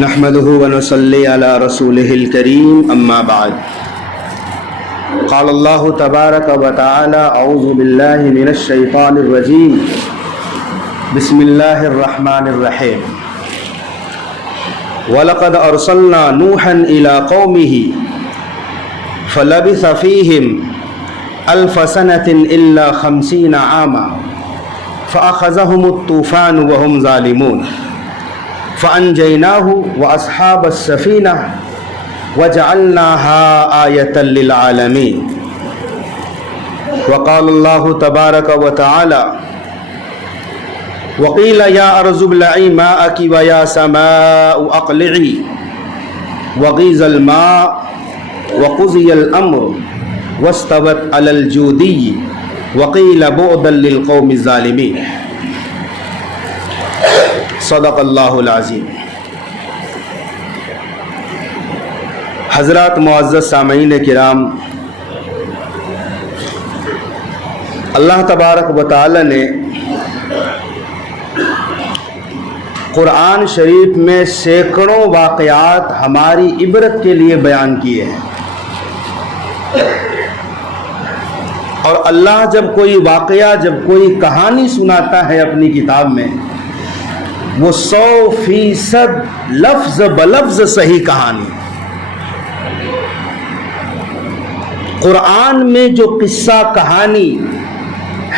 نحمده ونصلي على رسوله الكريم أما بعد قال الله تبارك وتعالى أعوذ بالله من الشيطان الرجيم بسم الله الرحمن الرحيم ولقد أرسلنا نوحا إلى قومه فلبث فيهم 1000 سنة إلا 50 عاما فأخذهم الطوفان وهم ظالمون فأنجيناه وأصحاب السفينة وجعلناها آية للعالمين وقال الله تبارك وتعالى وقيل يا أرض ابلعي ماءك ويا سماء أقلعي وغيض الماء وقضي الأمر واستوت على الجودي وقيل بعدا للقوم الظالمين صدق اللہ العظیم۔ حضرات معزز سامعین کرام، اللہ تبارک و تعالی نے قرآن شریف میں سینکڑوں واقعات ہماری عبرت کے لیے بیان کیے ہیں، اور اللہ جب کوئی واقعہ، جب کوئی کہانی سناتا ہے اپنی کتاب میں، وہ 100% لفظ بلفظ صحیح کہانی۔ قرآن میں جو قصہ کہانی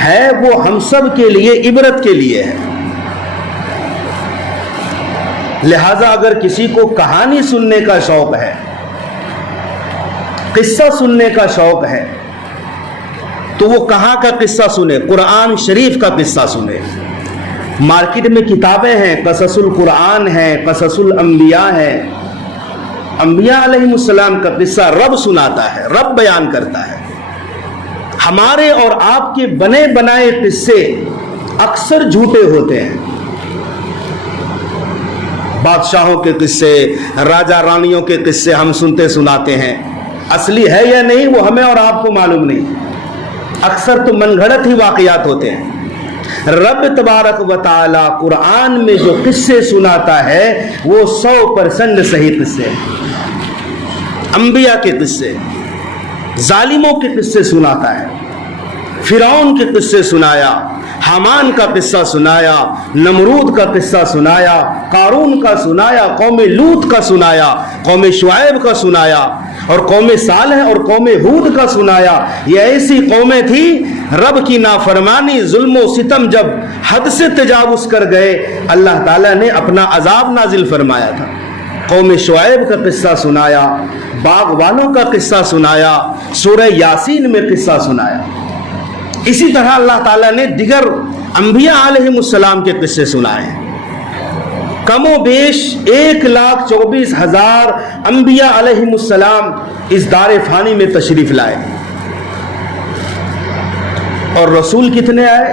ہے وہ ہم سب کے لیے عبرت کے لیے ہے، لہذا اگر کسی کو کہانی سننے کا شوق ہے، قصہ سننے کا شوق ہے، تو وہ کہاں کا قصہ سنے؟ قرآن شریف کا قصہ سنے۔ مارکیٹ میں کتابیں ہیں، قصص القرآن ہے، قصص الانبیاء ہے، انبیاء علیہ السلام کا قصہ رب سناتا ہے، رب بیان کرتا ہے۔ ہمارے اور آپ کے بنے بنائے قصے اکثر جھوٹے ہوتے ہیں۔ بادشاہوں کے قصے، راجا رانیوں کے قصے ہم سنتے سناتے ہیں، اصلی ہے یا نہیں وہ ہمیں اور آپ کو معلوم نہیں، اکثر تو من گھڑت ہی واقعات ہوتے ہیں۔ رب تبارک و تعالی قرآن میں جو قصے سناتا ہے وہ 100% صحیح قصے ہیں۔ انبیاء کے قصے، ظالموں کے قصے سناتا ہے، فرعون کے قصے سنایا، حامان کا قصہ سنایا، نمرود کا قصہ سنایا، قارون کا سنایا، قوم لوط کا سنایا، قوم شعیب کا سنایا، اور قوم صالح اور قوم ہود کا سنایا۔ یہ ایسی قومیں تھی رب کی نافرمانی، ظلم و ستم جب حد سے تجاوز کر گئے، اللہ تعالیٰ نے اپنا عذاب نازل فرمایا تھا۔ قوم شعیب کا قصہ سنایا، باغ والوں کا قصہ سنایا، سورہ یاسین میں قصہ سنایا۔ اسی طرح اللہ تعالیٰ نے دیگر انبیاء علیہ السلام کے قصے سنائے ہیں۔ کم و بیش 1,24,000 انبیاء علیہ السلام اس دار فانی میں تشریف لائے، اور رسول کتنے آئے؟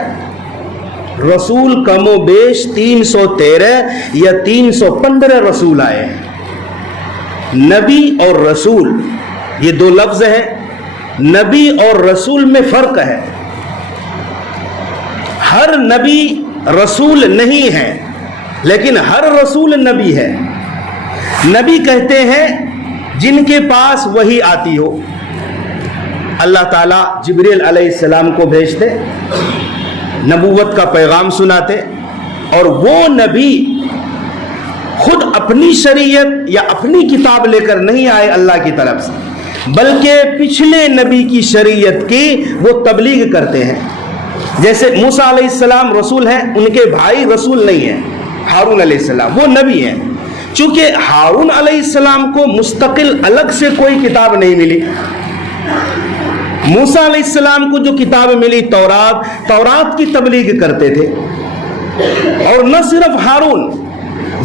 رسول کم و بیش 313 یا 315 رسول آئے ہیں۔ نبی اور رسول یہ دو لفظ ہیں، نبی اور رسول میں فرق ہے۔ ہر نبی رسول نہیں ہے، لیکن ہر رسول نبی ہے۔ نبی کہتے ہیں جن کے پاس وحی آتی ہو، اللہ تعالیٰ جبریل علیہ السلام کو بھیجتے، نبوت کا پیغام سناتے، اور وہ نبی خود اپنی شریعت یا اپنی کتاب لے کر نہیں آئے اللہ کی طرف سے، بلکہ پچھلے نبی کی شریعت کی وہ تبلیغ کرتے ہیں۔ جیسے موسیٰ علیہ السلام رسول ہیں، ان کے بھائی رسول نہیں ہیں، ہارون علیہ السلام وہ نبی ہیں۔ چونکہ ہارون علیہ السلام کو مستقل الگ سے کوئی کتاب نہیں ملی، موسیٰ علیہ السلام کو جو کتاب ملی تورات کی تبلیغ کرتے تھے۔ اور نہ صرف ہارون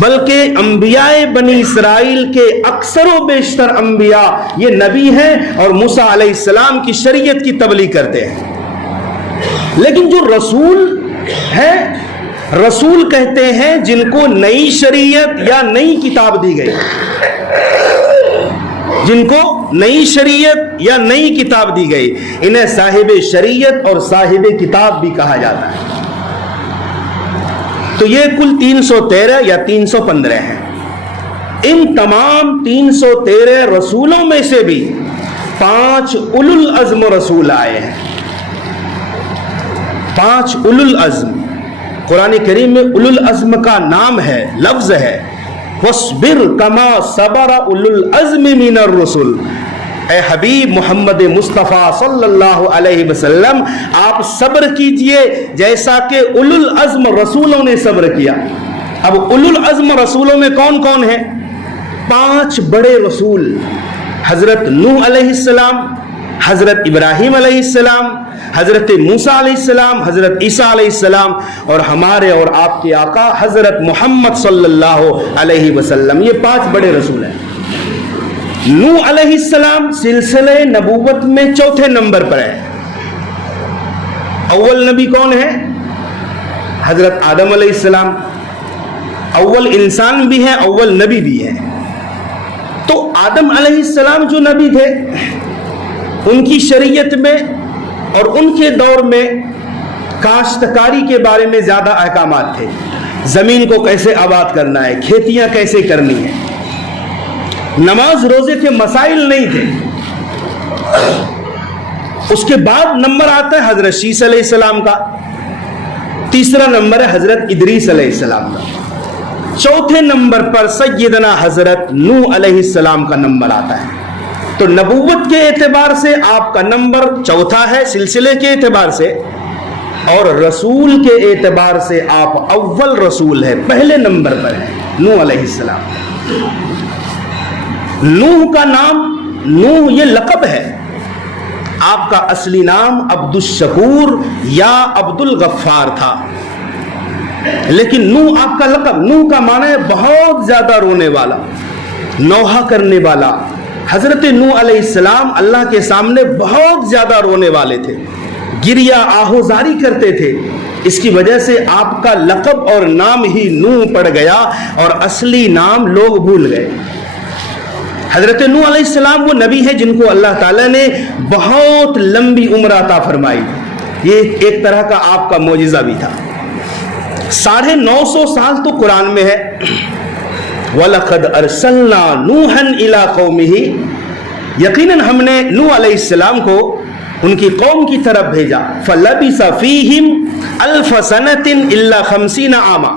بلکہ انبیاء بنی اسرائیل کے اکثر و بیشتر انبیاء یہ نبی ہیں اور موسیٰ علیہ السلام کی شریعت کی تبلیغ کرتے ہیں۔ لیکن جو رسول ہیں، رسول کہتے ہیں جن کو نئی شریعت یا نئی کتاب دی گئی، جن کو نئی شریعت یا نئی کتاب دی گئی، انہیں صاحب شریعت اور صاحب کتاب بھی کہا جاتا ہے۔ تو یہ کل 313 یا 315 ہیں۔ ان تمام 313 رسولوں میں سے بھی 5 اولو العزم رسول آئے ہیں. 5 اولو العزم. قرآن کریم میں اولو العزم کا نام ہے، لفظ ہے وَاصْبِرْ كَمَا صَبَرَ اولو العزم مِنَ الرُّسُلِ. اے حبیب محمد مصطفیٰ صلی اللہ علیہ وسلم، آپ صبر کیجئے جیسا کہ اولو العزم رسولوں نے صبر کیا. اب اولو العزم رسولوں میں کون کون ہیں؟ 5 بڑے رسول، حضرت نوح علیہ السلام، حضرت ابراہیم علیہ السلام، حضرت موسیٰ علیہ السلام، حضرت عیسیٰ علیہ السلام، اور ہمارے اور آپ کے آقا حضرت محمد صلی اللہ علیہ وسلم. یہ 5 بڑے رسول ہیں. نوح علیہ السلام سلسلے نبوت میں 4تھے نمبر پر ہے. اول نبی کون ہے؟ حضرت آدم علیہ السلام. اول انسان بھی ہے، اول نبی بھی ہے. تو آدم علیہ السلام جو نبی تھے، ان کی شریعت میں اور ان کے دور میں کاشتکاری کے بارے میں زیادہ احکامات تھے. زمین کو کیسے آباد کرنا ہے، کھیتیاں کیسے کرنی ہیں. نماز روزے کے مسائل نہیں تھے. اس کے بعد نمبر آتا ہے حضرت شیس علیہ السلام کا. تیسرا نمبر ہے حضرت ادریس علیہ السلام کا. 4تھے نمبر پر سیدنا حضرت نوح علیہ السلام کا نمبر آتا ہے. تو نبوت کے اعتبار سے آپ کا نمبر 4تھا ہے سلسلے کے اعتبار سے، اور رسول کے اعتبار سے آپ اول رسول ہے، پہلے نمبر پر ہے نوح علیہ السلام. نوح کا نام، نوح یہ لقب ہے. آپ کا اصلی نام عبد الشکور یا عبد الغفار تھا، لیکن نوح آپ کا لقب. نوح کا معنی ہے بہت زیادہ رونے والا، نوحہ کرنے والا. حضرت نوح علیہ السلام اللہ کے سامنے بہت زیادہ رونے والے تھے، گریہ آہوزاری کرتے تھے. اس کی وجہ سے آپ کا لقب اور نام ہی نوح پڑ گیا اور اصلی نام لوگ بھول گئے. حضرت نوح علیہ السلام وہ نبی ہے جن کو اللہ تعالیٰ نے بہت لمبی عمر عطا فرمائی. یہ ایک طرح کا آپ کا معجزہ بھی تھا. 950 سال تو قرآن میں ہے. وَلَقَدْ أَرْسَلْنَا نُوحًا إِلَىٰ قَوْمِهِ، یقیناً ہم نے نوح علیہ السلام کو ان کی قوم کی طرف بھیجا. فَلَبِثَ فِيهِمْ أَلْفَ سَنَةٍ إِلَّا 50 عَامًا،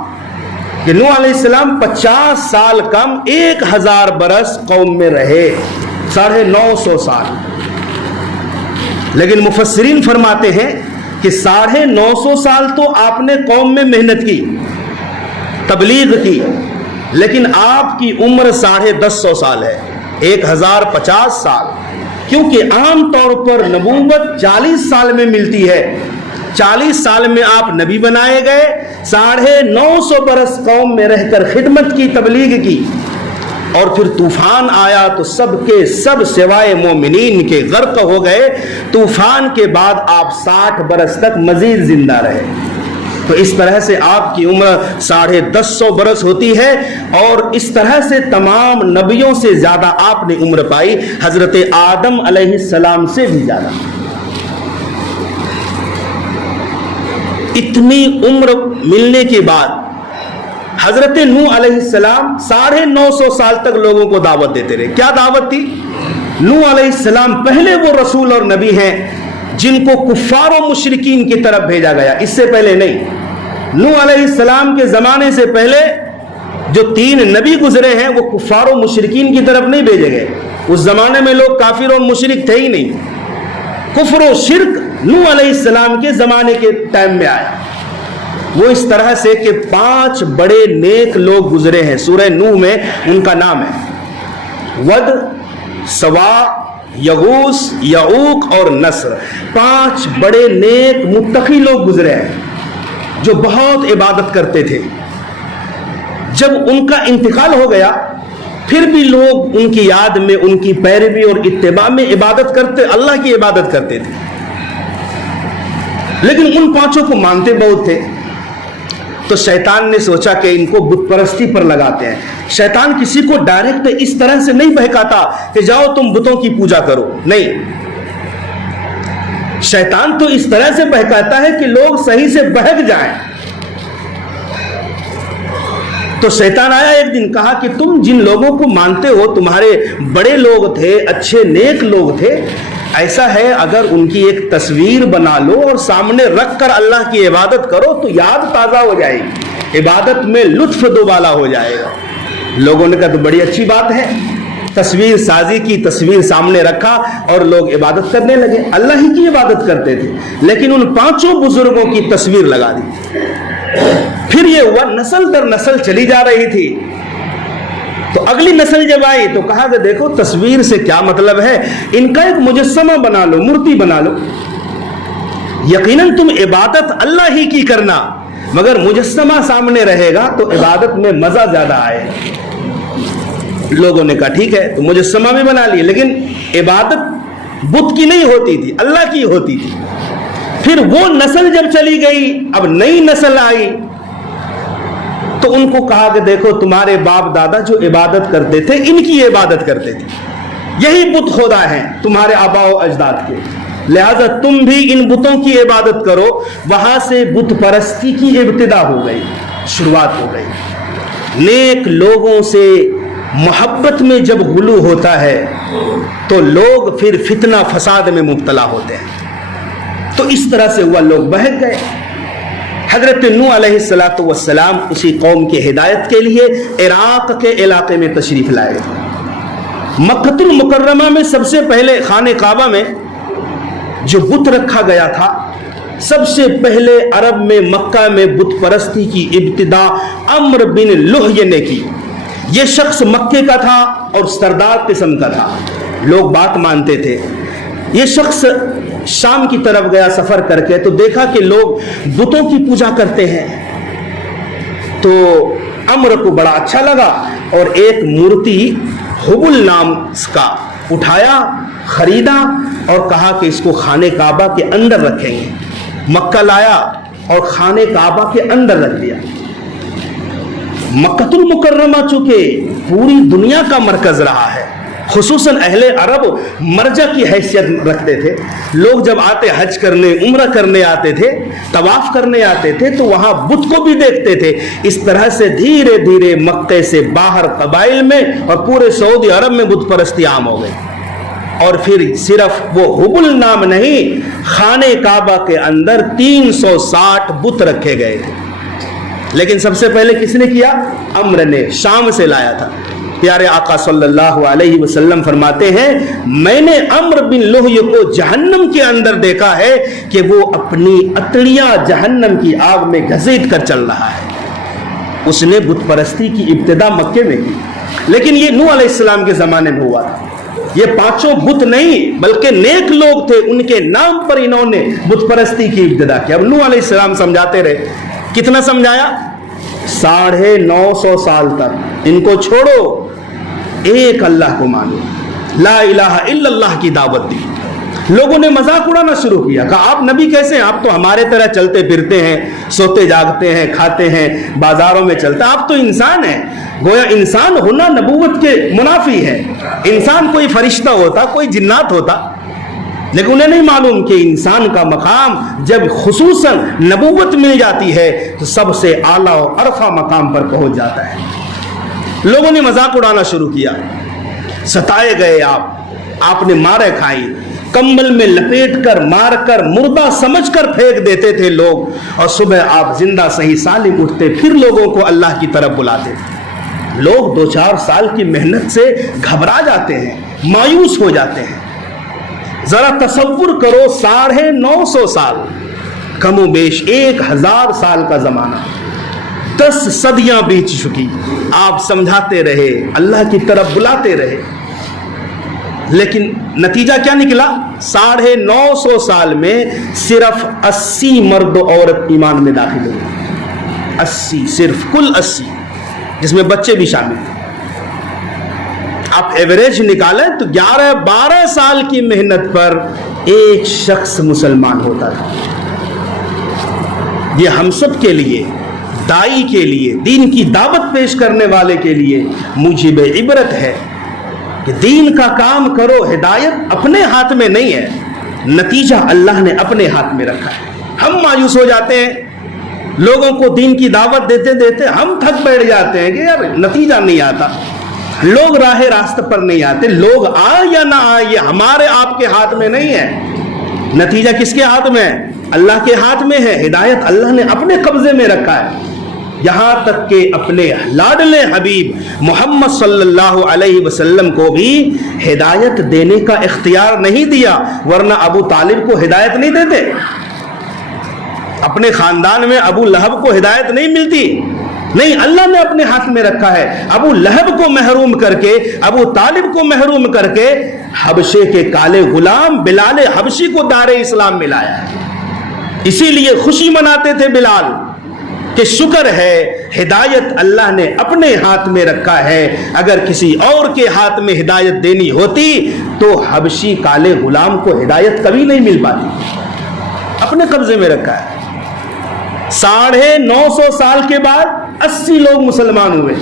کہ نوح علیہ السلام 50 سال کم 1000 برس قوم میں رہے. 950 سال. لیکن مفسرین فرماتے ہیں کہ 950 سال تو آپ نے قوم میں محنت کی، تبلیغ کی، لیکن آپ کی عمر 150 سال ہے، 1050 سال. کیونکہ عام طور پر نبوت 40 سال میں ملتی ہے. 40 سال میں آپ نبی بنائے گئے، 950 برس قوم میں رہ کر خدمت کی، تبلیغ کی، اور پھر طوفان آیا تو سب کے سب سوائے مومنین کے غرق ہو گئے. طوفان کے بعد آپ 60 برس تک مزید زندہ رہے. تو اس طرح سے آپ کی عمر 150 برس ہوتی ہے، اور اس طرح سے تمام نبیوں سے زیادہ آپ نے عمر پائی، حضرت آدم علیہ السلام سے بھی زیادہ. اتنی عمر ملنے کے بعد حضرت نوح علیہ السلام 950 سال تک لوگوں کو دعوت دیتے رہے. کیا دعوت تھی؟ نوح علیہ السلام پہلے وہ رسول اور نبی ہیں جن کو کفار و مشرکین کی طرف بھیجا گیا، اس سے پہلے نہیں. نوح علیہ السلام کے زمانے سے پہلے جو 3 نبی گزرے ہیں وہ کفار و مشرکین کی طرف نہیں بھیجے گئے. اس زمانے میں لوگ کافر اور مشرک تھے ہی نہیں. کفر و شرک نوح علیہ السلام کے زمانے کے ٹائم میں آیا. وہ اس طرح سے کہ 5 بڑے نیک لوگ گزرے ہیں. سورہ نوح میں ان کا نام ہے ود، سوا، یغوث، یعوق اور نصر. 5 بڑے نیک متقی لوگ گزرے ہیں جو بہت عبادت کرتے تھے. جب ان کا انتقال ہو گیا پھر بھی لوگ ان کی یاد میں، ان کی پیروی اور اتباع میں عبادت کرتے، اللہ کی عبادت کرتے تھے. لیکن ان 5 کو مانتے بہت تھے. تو شیطان نے سوچا کہ ان کو بت پرستی پر لگاتے ہیں. شیطان کسی کو ڈائریکٹ اس طرح سے نہیں بہکاتا کہ جاؤ تم بتوں کی پوجا کرو، نہیں. شیطان تو اس طرح سے بہکاتا ہے کہ لوگ صحیح سے بہک جائیں. تو شیطان آیا ایک دن، کہا کہ تم جن لوگوں کو مانتے ہو تمہارے بڑے لوگ تھے، اچھے نیک لوگ تھے، ایسا ہے اگر ان کی ایک تصویر بنا لو اور سامنے رکھ کر اللہ کی عبادت کرو تو یاد تازہ ہو جائے گی، عبادت میں لطف دوبالا ہو جائے گا۔ لوگوں نے کہا تو بڑی اچھی بات ہے، تصویر سازی کی، تصویر سامنے رکھا اور لوگ عبادت کرنے لگے۔ اللہ ہی کی عبادت کرتے تھے لیکن ان 5 بزرگوں کی تصویر لگا دی۔ پھر یہ ہوا، نسل در نسل چلی جا رہی تھی، تو اگلی نسل جب آئی تو کہا کہ دیکھو تصویر سے کیا مطلب ہے، ان کا ایک مجسمہ بنا لو، مورتی بنا لو، یقیناً تم عبادت اللہ ہی کی کرنا، مگر مجسمہ سامنے رہے گا تو عبادت میں مزہ زیادہ آئے گا۔ لوگوں نے کہا ٹھیک ہے، تو مجسمہ بھی بنا لیے، لیکن عبادت بت کی نہیں ہوتی تھی، اللہ کی ہوتی تھی۔ پھر وہ نسل جب چلی گئی، اب نئی نسل آئی تو ان کو کہا کہ دیکھو تمہارے باپ دادا جو عبادت کرتے تھے ان کی عبادت کرتے تھے، یہی بت خدا ہیں تمہارے آباء و اجداد کے، لہذا تم بھی ان بتوں کی عبادت کرو۔ وہاں سے بت پرستی کی ابتدا ہو گئی، شروعات ہو گئی۔ نیک لوگوں سے محبت میں جب غلو ہوتا ہے تو لوگ پھر فتنہ فساد میں مبتلا ہوتے ہیں۔ تو اس طرح سے ہوا، لوگ بہک گئے۔ حضرت نوح علیہ السلام اسی قوم کی ہدایت کے لیے عراق کے علاقے میں تشریف لائے۔ مکہ المکرمہ میں سب سے پہلے خانہ کعبہ میں جو بت رکھا گیا تھا، سب سے پہلے عرب میں مکہ میں بت پرستی کی ابتدا عمرو بن لحیہ نے کی۔ یہ شخص مکے کا تھا اور سردار قسم کا تھا، لوگ بات مانتے تھے۔ یہ شخص شام کی طرف گیا سفر کر کے، تو دیکھا کہ لوگ بتوں کی پوجا کرتے ہیں، تو عمرو کو بڑا اچھا لگا اور ایک مورتی حبل نام کا اٹھایا، خریدا اور کہا کہ اس کو خانہ کعبہ کے اندر رکھیں گے۔ مکہ لایا اور خانہ کعبہ کے اندر رکھ دیا۔ مکہ المکرمہ چونکہ پوری دنیا کا مرکز رہا ہے، خصوصاً اہل عرب مرجع کی حیثیت رکھتے تھے۔ لوگ جب آتے حج کرنے، عمرہ کرنے آتے تھے، طواف کرنے آتے تھے تو وہاں بت کو بھی دیکھتے تھے۔ اس طرح سے دھیرے دھیرے مکے سے باہر قبائل میں اور پورے سعودی عرب میں بت پرستی عام ہو گئی، اور پھر صرف وہ حبل نام نہیں، خانہ کعبہ کے اندر 360 بت رکھے گئے تھے۔ لیکن سب سے پہلے کس نے کیا؟ عمرو نے، شام سے لایا تھا۔ پیارے آقا صلی اللہ علیہ وسلم فرماتے ہیں میں نے عمرو بن لحیہ کو جہنم کے اندر دیکھا ہے کہ وہ اپنی اتڑیاں جہنم کی آگ میں گھسیٹ کر چل رہا ہے۔ اس نے بت پرستی کی ابتدا مکے میں کی، لیکن یہ نوح علیہ السلام کے زمانے میں ہوا تھا۔ یہ 5 بت نہیں بلکہ نیک لوگ تھے، ان کے نام پر انہوں نے بت پرستی کی ابتدا کی۔ اب نوح علیہ السلام سمجھاتے رہے، کتنا سمجھایا؟ 950 سال تک ان کو چھوڑو، ایک اللہ کو مانو، لا الہ الا اللہ کی دعوت دی۔ لوگوں نے مذاق اڑانا شروع کیا، کہا آپ نبی کیسے ہیں؟ آپ تو ہمارے طرح چلتے پھرتے ہیں، سوتے جاگتے ہیں، کھاتے ہیں، بازاروں میں چلتے ہیں، آپ تو انسان ہیں۔ گویا انسان ہونا نبوت کے منافی ہے۔ انسان کوئی فرشتہ ہوتا، کوئی جنات ہوتا، لیکن انہیں نہیں معلوم کہ انسان کا مقام جب خصوصاً نبوت مل جاتی ہے تو سب سے اعلیٰ اور عرفہ مقام پر پہنچ جاتا ہے۔ لوگوں نے مذاق اڑانا شروع کیا، ستائے گئے، آپ نے مارے کھائی، کمبل میں لپیٹ کر مار کر مردہ سمجھ کر پھینک دیتے تھے لوگ، اور صبح آپ زندہ صحیح سالم اٹھتے، پھر لوگوں کو اللہ کی طرف بلاتے۔ لوگ 2-4 سال کی محنت سے گھبرا جاتے ہیں، مایوس ہو جاتے ہیں۔ ذرا تصور کرو، 950 سال، کم و بیش 1000 سال کا زمانہ، 10 صدیاں بیت چکی، آپ سمجھاتے رہے، اللہ کی طرف بلاتے رہے، لیکن نتیجہ کیا نکلا؟ 950 سال میں صرف 80 مرد و عورت ایمان میں داخل ہوئے، 80، صرف کل 80، جس میں بچے بھی شامل تھے۔ آپ ایوریج نکالیں تو 11-12 سال کی محنت پر ایک شخص مسلمان ہوتا تھا۔ یہ ہم سب کے لیے، دائی کے لیے، دین کی دعوت پیش کرنے والے کے لیے موجب عبرت ہے کہ دین کا کام کرو، ہدایت اپنے ہاتھ میں نہیں ہے، نتیجہ اللہ نے اپنے ہاتھ میں رکھا ہے۔ ہم مایوس ہو جاتے ہیں، لوگوں کو دین کی دعوت دیتے دیتے ہم تھک بیٹھ جاتے ہیں کہ یار نتیجہ نہیں آتا، لوگ راہ راست پر نہیں آتے. لوگ آئے یا نہ آئے یہ ہمارے آپ کے ہاتھ میں نہیں ہے. نتیجہ کس کے ہاتھ میں ہے؟ اللہ کے ہاتھ میں ہے. ہدایت اللہ نے اپنے قبضے میں رکھا ہے. یہاں تک کہ اپنے لاڈلے حبیب محمد صلی اللہ علیہ وسلم کو بھی ہدایت دینے کا اختیار نہیں دیا، ورنہ ابو طالب کو ہدایت نہیں دیتے. اپنے خاندان میں ابو لہب کو ہدایت نہیں ملتی، نہیں، اللہ نے اپنے ہاتھ میں رکھا ہے. ابو لہب کو محروم کر کے، ابو طالب کو محروم کر کے حبشے کے کالے غلام بلال حبشی کو دار اسلام ملایا ہے. اسی لیے خوشی مناتے تھے بلال کہ شکر ہے ہدایت اللہ نے اپنے ہاتھ میں رکھا ہے. اگر کسی اور کے ہاتھ میں ہدایت دینی ہوتی تو حبشی کالے غلام کو ہدایت کبھی نہیں مل پاتی. اپنے قبضے میں رکھا ہے. 950 سال کے بعد 80 لوگ مسلمان ہوئے،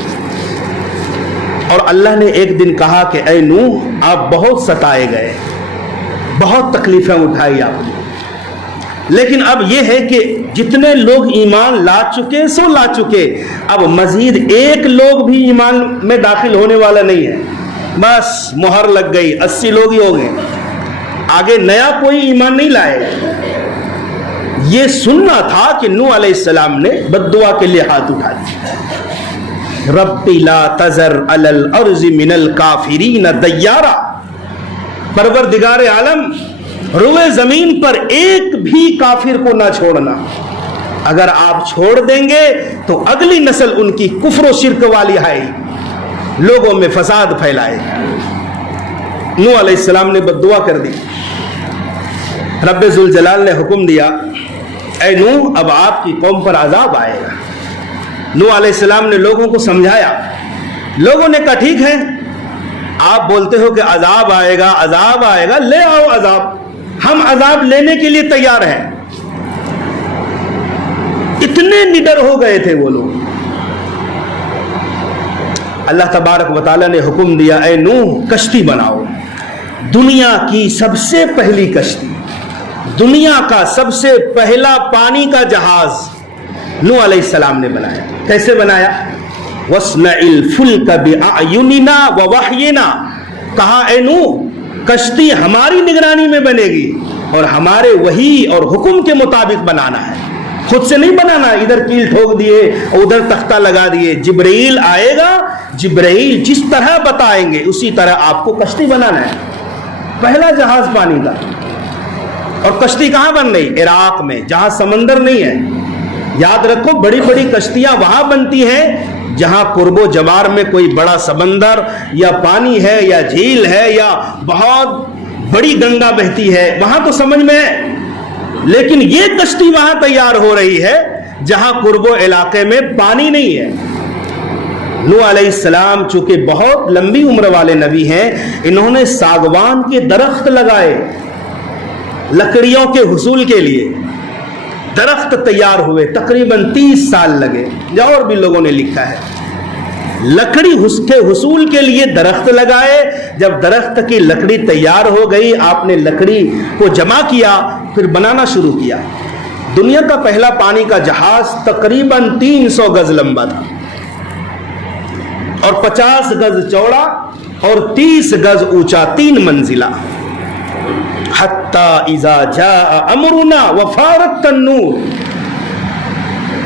اور اللہ نے ایک دن کہا کہ اے نوح آپ بہت ستائے گئے، بہت تکلیفیں اٹھائی آپ نے، لیکن اب یہ ہے کہ جتنے لوگ ایمان لا چکے سو لا چکے، اب مزید ایک لوگ بھی ایمان میں داخل ہونے والا نہیں ہے. بس مہر لگ گئی، 80 لوگ ہی ہو گئے، آگے نیا کوئی ایمان نہیں لائے. یہ سننا تھا کہ نوح علیہ السلام نے بد دعا کے لیے ہاتھ اٹھا دیا. رب لا تذر علی الارض من الکافرین دیارا، پروردگار عالم روئے زمین پر ایک بھی کافر کو نہ چھوڑنا. اگر آپ چھوڑ دیں گے تو اگلی نسل ان کی کفر و شرک والی آئے، لوگوں میں فساد پھیلائے. نوح علیہ السلام نے بد دعا کر دی. رب ذوالجلال نے حکم دیا اے نوح اب آپ کی قوم پر عذاب آئے گا. نوح علیہ السلام نے لوگوں کو سمجھایا. لوگوں نے کہا ٹھیک ہے، آپ بولتے ہو کہ عذاب آئے گا، عذاب آئے گا، لے آؤ عذاب، ہم عذاب لینے کے لیے تیار ہیں. اتنے نڈر ہو گئے تھے وہ لوگ. اللہ تبارک و تعالیٰ نے حکم دیا اے نوح کشتی بناؤ، دنیا کی سب سے پہلی کشتی، دنیا کا سب سے پہلا پانی کا جہاز نوح علیہ السلام نے بنایا. کیسے بنایا؟ وَاصْنَعِ الْفُلْكَ بِأَعْيُنِنَا وَوَحْيِنَا، کہا اے نوح کشتی ہماری نگرانی میں بنے گی اور ہمارے وحی اور حکم کے مطابق بنانا ہے، خود سے نہیں بنانا. ادھر کیل ٹھوک دیے ادھر تختہ لگا دیے. جبرائیل آئے گا، جبرائیل جس طرح بتائیں گے اسی طرح آپ کو کشتی بنانا ہے. پہلا جہاز پانی کا. اور کشتی کہاں بن رہی؟ عراق میں، جہاں سمندر نہیں ہے. یاد رکھو بڑی بڑی کشتیاں وہاں بنتی ہیں جہاں قرب و جوار میں کوئی بڑا سمندر یا پانی ہے یا جھیل ہے یا بہت بڑی گنگا بہتی ہے، وہاں تو سمجھ میں ہے. لیکن یہ کشتی وہاں تیار ہو رہی ہے جہاں قرب و علاقے میں پانی نہیں ہے. نوح علیہ السلام چونکہ بہت لمبی عمر والے نبی ہیں، انہوں نے ساگوان کے درخت لگائے لکڑیوں کے حصول کے لیے. درخت تیار ہوئے، تقریباً 30 سال لگے. اور بھی لوگوں نے لکھا ہے لکڑی کے حصول کے لیے درخت لگائے. جب درخت کی لکڑی تیار ہو گئی آپ نے لکڑی کو جمع کیا، پھر بنانا شروع کیا. دنیا کا پہلا پانی کا جہاز تقریباً 300 گز لمبا تھا اور 50 گز چوڑا اور 30 گز اونچا، 3 منزلہ. حتی اذا جاء امرنا وفارت التنور،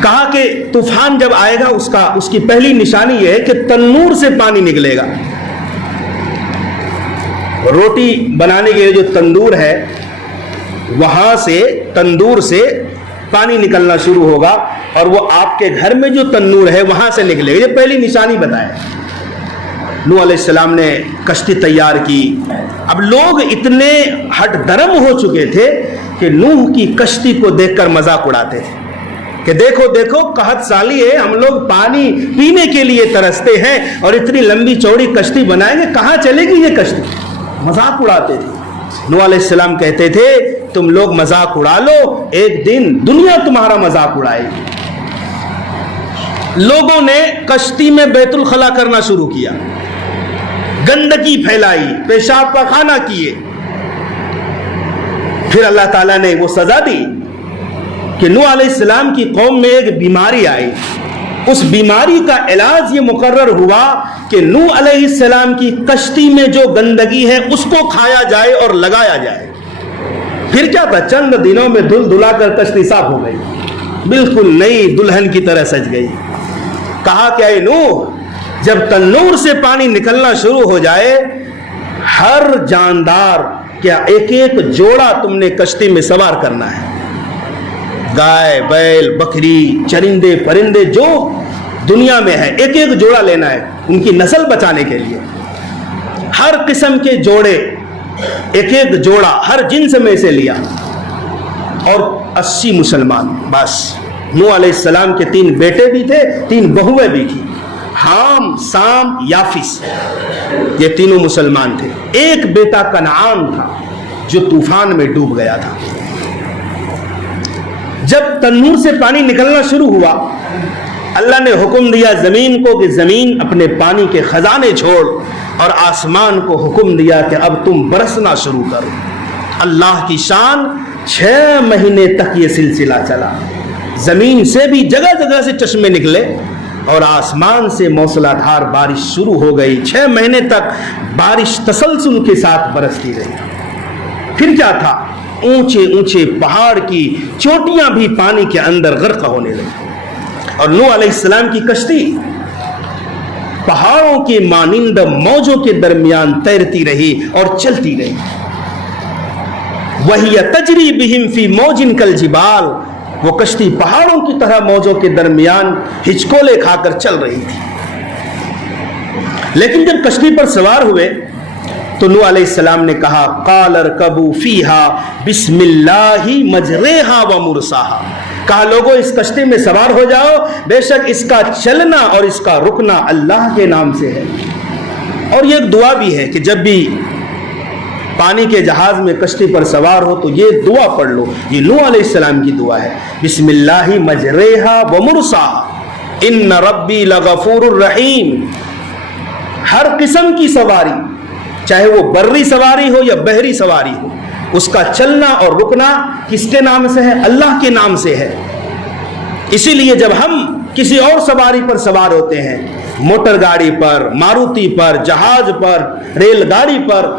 کہا کہ طوفان جب آئے گا اس کی پہلی نشانی یہ ہے کہ تنور سے پانی نکلے گا. روٹی بنانے کے لیے جو تندور ہے وہاں سے تندور سے پانی نکلنا شروع ہوگا اور وہ آپ کے گھر میں جو تنور ہے وہاں سے نکلے گا. یہ پہلی نشانی بتائے. نوح علیہ السلام نے کشتی تیار کی. اب لوگ اتنے ہٹ درم ہو چکے تھے کہ نوح کی کشتی کو دیکھ کر مذاق اڑاتے تھے کہ دیکھو دیکھو قحط سالی ہے، ہم لوگ پانی پینے کے لیے ترستے ہیں اور اتنی لمبی چوڑی کشتی بنائیں گے، کہاں چلے گی یہ کشتی؟ مذاق اڑاتے تھے. نوح علیہ السلام کہتے تھے تم لوگ مذاق اڑا لو، ایک دن دنیا تمہارا مذاق اڑائے گی. لوگوں نے کشتی میں بیت الخلا کرنا شروع کیا، گندگی پھیلائی، پیشاب پاخانہ کیے. پھر اللہ تعالیٰ نے وہ سزا دی کہ نوح علیہ السلام کی قوم میں ایک بیماری آئی. اس بیماری کا علاج یہ مقرر ہوا کہ نوح علیہ السلام کی کشتی میں جو گندگی ہے اس کو کھایا جائے اور لگایا جائے. پھر کیا تھا, چند دنوں میں دھل دھلا کر کشتی صاف ہو گئی, بالکل نئی دلہن کی طرح سج گئی. کہا کہ اے نوح, جب تنور سے پانی نکلنا شروع ہو جائے, ہر جاندار کیا ایک ایک جوڑا تم نے کشتی میں سوار کرنا ہے. گائے, بیل, بکری, چرندے, پرندے جو دنیا میں ہے ایک ایک جوڑا لینا ہے ان کی نسل بچانے کے لیے. ہر قسم کے جوڑے, ایک ایک جوڑا ہر جنس میں سے لیا, اور 80 مسلمان. بس نوح علیہ السلام کے 3 بیٹے بھی تھے, 3 بہویں بھی تھی, حام, سام, یافس, یہ تینوں مسلمان تھے. ایک بیٹا کنعان تھا جو طوفان میں ڈوب گیا تھا. جب تنور سے پانی نکلنا شروع ہوا, اللہ نے حکم دیا زمین کو کہ زمین اپنے پانی کے خزانے چھوڑ, اور آسمان کو حکم دیا کہ اب تم برسنا شروع کرو. اللہ کی شان, 6 مہینے تک یہ سلسلہ چلا. زمین سے بھی جگہ جگہ سے چشمے نکلے اور آسمان سے موسلا دھار بارش شروع ہو گئی. 6 مہینے تک بارش تسلسل کے ساتھ برستی رہی. پھر کیا تھا, اونچے اونچے پہاڑ کی چوٹیاں بھی پانی کے اندر غرق ہونے لگی, اور نوح علیہ السلام کی کشتی پہاڑوں کے مانند موجوں کے درمیان تیرتی رہی اور چلتی رہی. وَهِيَ تَجْرِي بِهِمْ فِي مَوْجٍ كَالْجِبَالِ, وہ کشتی پہاڑوں کی طرح موجوں کے درمیان ہچکولے کھا کر چل رہی تھی. لیکن جب کشتی پر سوار ہوئے تو نوح علیہ السلام نے کہا قَالَ ارْكَبُوا فِيهَا بِسْمِ اللَّهِ مَجْرَاهَا وَمُرْسَاهَا, کہا لوگوں اس کشتی میں سوار ہو جاؤ, بے شک اس کا چلنا اور اس کا رکنا اللہ کے نام سے ہے. اور یہ ایک دعا بھی ہے کہ جب بھی پانی کے جہاز میں کشتی پر سوار ہو تو یہ دعا پڑھ لو. یہ نوح علیہ السلام کی دعا ہے, بسم اللہ مجریہا ومرساہا ان ربی لغفور الرحیم. ہر قسم کی سواری, چاہے وہ بری سواری ہو یا بحری سواری ہو, اس کا چلنا اور رکنا کس کے نام سے ہے؟ اللہ کے نام سے ہے. اسی لیے جب ہم کسی اور سواری پر سوار ہوتے ہیں, موٹر گاڑی پر, ماروتی پر, جہاز پر, ریل گاڑی پر,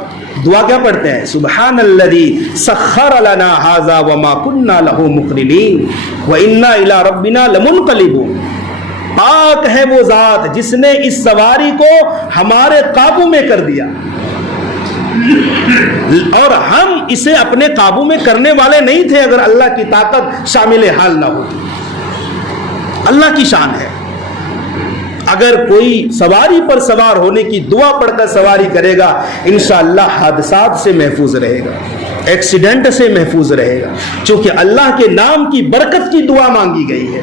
دعا کیا پڑھتے ہیں؟ سبحان الذی سخر لنا ھذا وما كنا له مقرنین وانا الی ربنا لمنقلبون. پاک ہے وہ ذات جس نے اس سواری کو ہمارے قابو میں کر دیا, اور ہم اسے اپنے قابو میں کرنے والے نہیں تھے اگر اللہ کی طاقت شامل حال نہ ہوتی. اللہ کی شان ہے. اگر کوئی سواری پر سوار ہونے کی دعا پڑھ کر سواری کرے گا انشاءاللہ حادثات سے محفوظ رہے گا, ایکسیڈنٹ سے محفوظ رہے گا, چونکہ اللہ کے نام کی برکت کی دعا مانگی گئی ہے.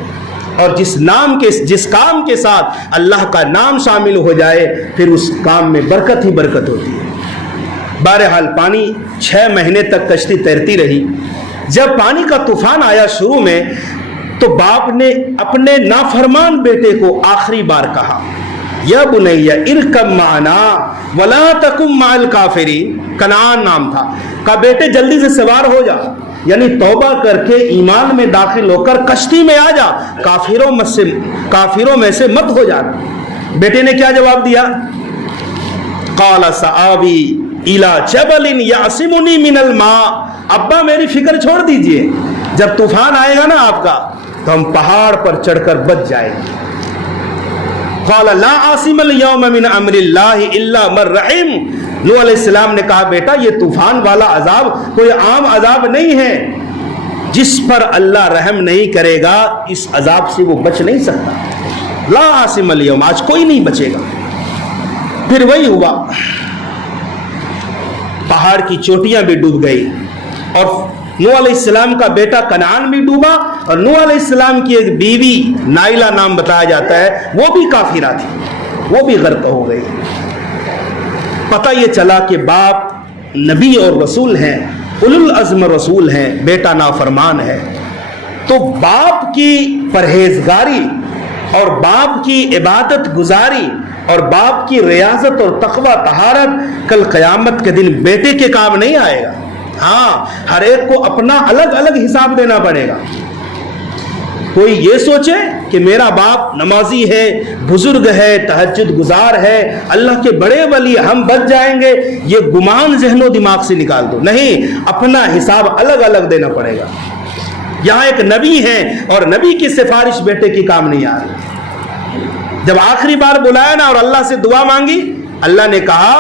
اور جس کام کے ساتھ اللہ کا نام شامل ہو جائے پھر اس کام میں برکت ہی برکت ہوتی ہے. بہرحال پانی 6 مہینے تک کشتی تیرتی رہی. جب پانی کا طوفان آیا شروع میں تو باپ نے اپنے نافرمان بیٹے کو آخری بار کہا یا بنی ارکب معنا ولا تکن مع الکافرین. کنعان نام تھا. کہا بیٹے جلدی سے سوار ہو جا, یعنی توبہ کر کے ایمان میں داخل ہو کر کشتی میں آ جا, کافروں میں سے مت ہو جا. بیٹے نے کیا جواب دیا؟ قال سآوی الی جبل یعصمنی من الماء. ابا میری فکر چھوڑ دیجئے, جب طوفان آئے گا نا آپ کا تو ہم پہاڑ پر چڑھ کر بچ جائیں گے. قال لا عاصم اليوم من امر اللہ الا من رحم. نوح علیہ السلام نے کہا بیٹا یہ طوفان والا عذاب کوئی عام عذاب نہیں ہے, جس پر اللہ رحم نہیں کرے گا اس عذاب سے وہ بچ نہیں سکتا. لا عاصم اليوم, آج کوئی نہیں بچے گا. پھر وہی ہوا, پہاڑ کی چوٹیاں بھی ڈوب گئی اور نوح علیہ السلام کا بیٹا کنعان بھی ڈوبا, اور نوح علیہ السلام کی ایک بیوی نائلہ نام بتایا جاتا ہے وہ بھی کافرہ تھی, وہ بھی غرق ہو گئی. پتہ یہ چلا کہ باپ نبی اور رسول ہیں, اولو العزم رسول ہیں, بیٹا نافرمان ہے. تو باپ کی پرہیزگاری اور باپ کی عبادت گزاری اور باپ کی ریاضت اور تقوی طہارت کل قیامت کے دن بیٹے کے کام نہیں آئے گا. ہاں, ہر ایک کو اپنا الگ الگ حساب دینا پڑے گا. کوئی یہ سوچے کہ میرا باپ نمازی ہے، بزرگ ہے، تہجد گزار ہے، اللہ کے بڑے ولی، ہم بچ جائیں گے، یہ گمان ذہن و دماغ سے نکال دو. نہیں، اپنا حساب الگ الگ دینا پڑے گا. یہاں ایک نبی ہیں اور نبی کی سفارش بیٹے کی کام نہیں آ رہی. جب آخری بار بلایا نا اور اللہ سے دعا مانگی، اللہ نے کہا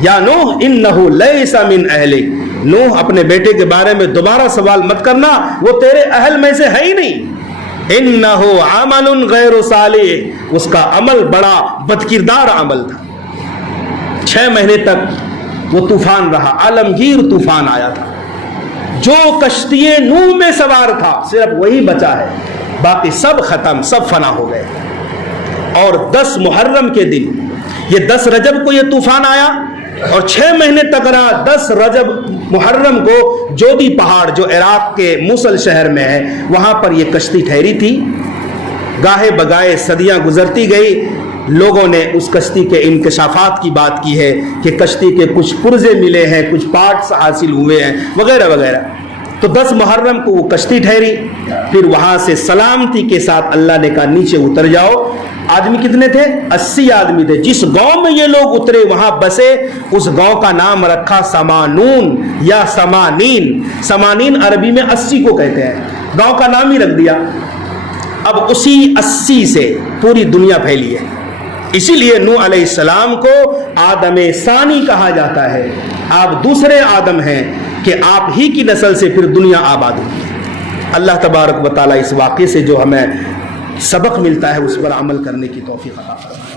یا نوح انہ لیس من اہلک، نوح اپنے بیٹے کے بارے میں دوبارہ سوال مت کرنا، وہ تیرے اہل میں سے ہے ہی نہیں. انہ عمل غیر صالح، اس کا عمل بڑا بدکردار عمل تھا. 6 مہینے تک وہ طوفان رہا، عالمگیر طوفان آیا تھا. جو کشتی نوح میں سوار تھا صرف وہی بچا ہے، باقی سب ختم، سب فنا ہو گئے. اور 10 محرم کے دن، یہ 10 رجب کو یہ طوفان آیا اور 6 مہینے تک رہا. 10 رجب محرم کو جودی پہاڑ جو عراق کے موصل شہر میں ہے، وہاں پر یہ کشتی ٹھہری تھی. گاہے بگائے صدیاں گزرتی گئی، لوگوں نے اس کشتی کے انکشافات کی بات کی ہے کہ کشتی کے کچھ پرزے ملے ہیں، کچھ پارٹس حاصل ہوئے ہیں وغیرہ وغیرہ. تو 10 محرم کو وہ کشتی ٹھہری. پھر وہاں سے سلامتی کے ساتھ اللہ نے کہا نیچے اتر جاؤ. آدمی کتنے تھے؟ 80 آدمی تھے. جس گاؤں میں یہ لوگ اترے وہاں بسے، اس گاؤں کا نام رکھا سمانون یا سمانین. سمانین عربی میں 80 کو کہتے ہیں، گاؤں کا نام ہی رکھ دیا. اب اسی 80 سے پوری دنیا پھیلی ہے. اسی لیے نوح علیہ السلام کو آدم ثانی کہا جاتا ہے. آپ دوسرے آدم ہیں کہ آپ ہی کی نسل سے پھر دنیا آباد ہوئی. اللہ تبارک و تعالیٰ اس واقعے سے جو ہمیں سبق ملتا ہے اس پر عمل کرنے کی توفیق عطا فرمائے.